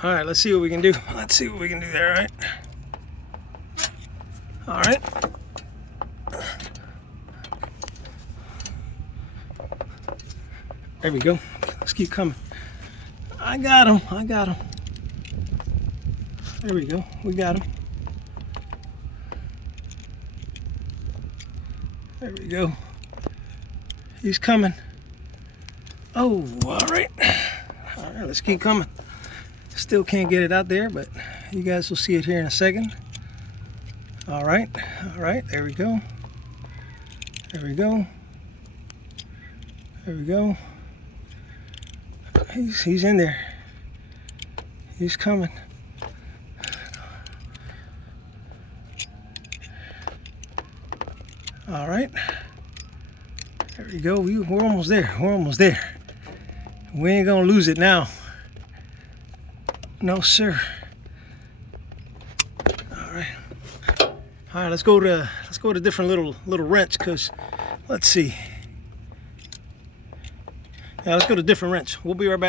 All right, let's see what we can do. Let's see what we can do there, all right? All right. There we go. Let's keep coming. I got him. I got him. There we go. We got him. There we go. He's coming. Oh, all right. All right, let's keep coming. Still can't get it out there, but you guys will see it here in a second. All right. All right. There we go. There we go. There we go. He's in there. He's coming. All right. There we go. We're almost there. We're almost there. We ain't gonna lose it now. No, sir. All right. All right. Let's go to a different little wrench, cause let's see. Yeah, let's go to a different wrench. We'll be right back.